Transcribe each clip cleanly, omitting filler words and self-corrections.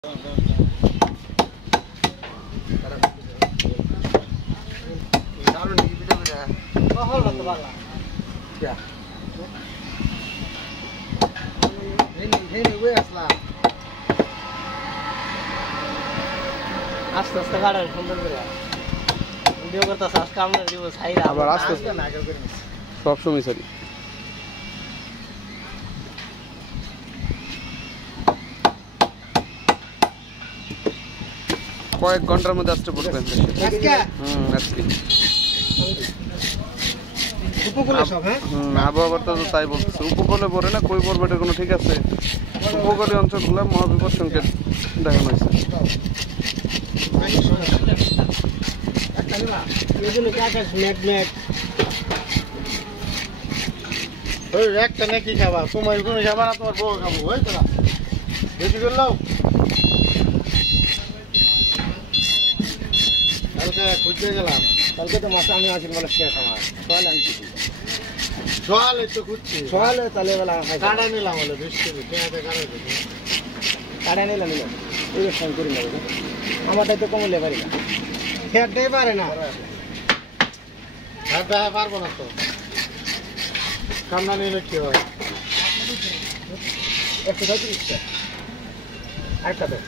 আস্তে আস্তে গাড়ি সুন্দর করে ভিডিও করতেছে আজকে আমরা দিব সাইরা আবার আস্তে সব সময় সারি কয়েক ঘন্টার মধ্যে আসতে পড়বেন আজকে আজকে উপকূলে সব হ্যাঁ আবহাওয়াটা তো তাই বলতেছে উপকূলে পড়ে না কই পড়বে এটা কোনো ঠিক আছে উপকূলীয় অঞ্চলগুলো মহাবিপদ সংকেত দেখানো হয়েছে একটা নাকি খাবা তোমার কোনো খাবা না তোমার বউ খাবো ওই তো না বেশি করলাম কালকে খুঁজতে গেলাম কালকে তো মাসে আমি আসি বলে শেষ আমার সোয়াল আনছি সোয়ালে তো খুঁজছি সোয়ালে তাহলে বেলা কাটা নিলাম বলে বৃষ্টি কাটা নিলাম ওই ফোন করি না আমারটাই তো কমলে পারি না খেয়ারটাই পারে না খেয়ারটা পারবো না তো কামনা নিলে কি হয় 130 আরেকটা তো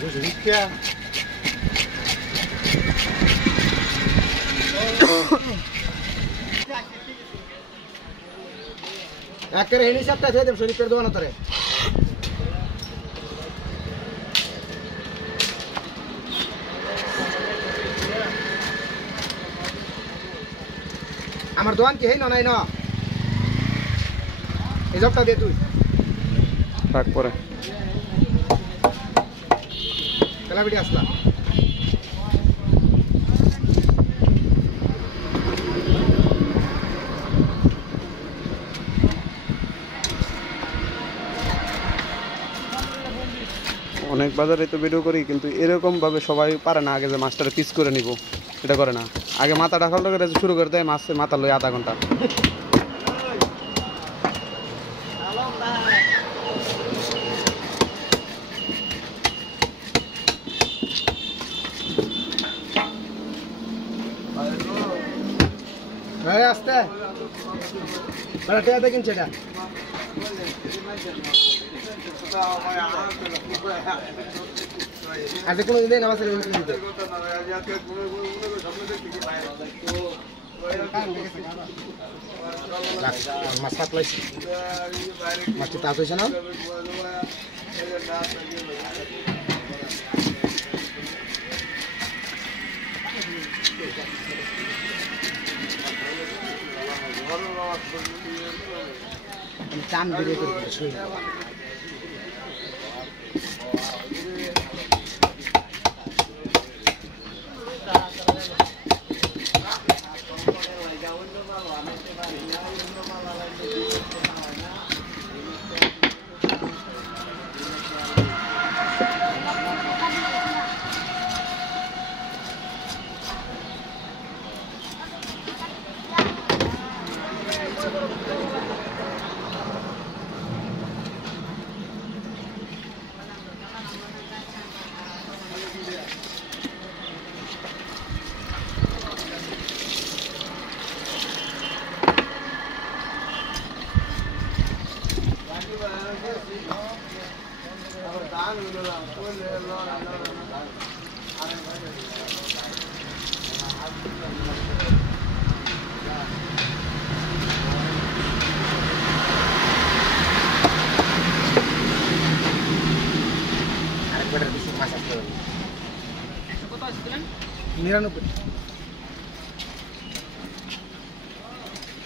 220 টাকা একের হেনি সবটা দিয়ে দেব শরীফের দোকানে তোরে আমার দোকান কি হেই না নাই না এই সবটা দে তুই থাক পরে তেলাপিটি আসলা অনেক বাজারে তো ভিডিও করি কিন্তু এরকম ভাবে সবাই পারে না আগে যে মাছটা পিস করে নিব এটা করে না আগে মাথাটা খাল করে শুরু করে দেয় মাছের মাথা লই আধা ঘন্টা আসতে টেয়াতে কিনছে এটা আজকে কোনো দিন আমার ছেলে দিতে মাছ পাতলাইছি মাছটি তাস হয়েছে না কাম দিয়ে শুই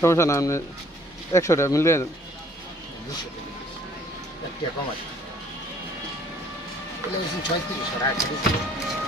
সমস্যা না 100 টাকা মিলিয়ে দেন কম আছে 36